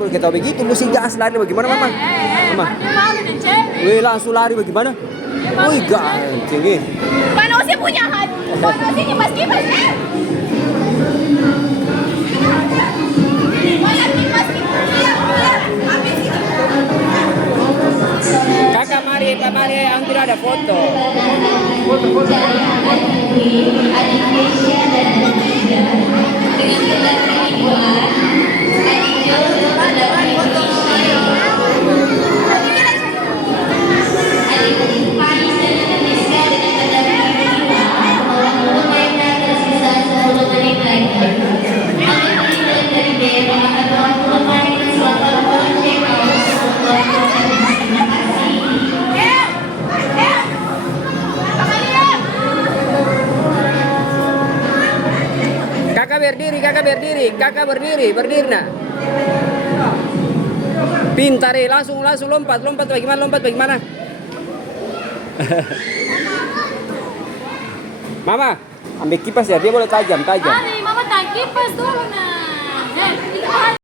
Kita begitu, mesti gas lari bagaimana mama? Mama. Wih langsung lari bagaimana? Wih gancing ini. Panosnya punya hati. Panosnya Mas Kipas. Kakak mari, Pak mari, ambil ada foto. Kakak berdiri nak. Pintar langsung lompat bagaimana? Mama, ambil kipas ya, dia boleh tajam. Mama tak kipas dulu nah.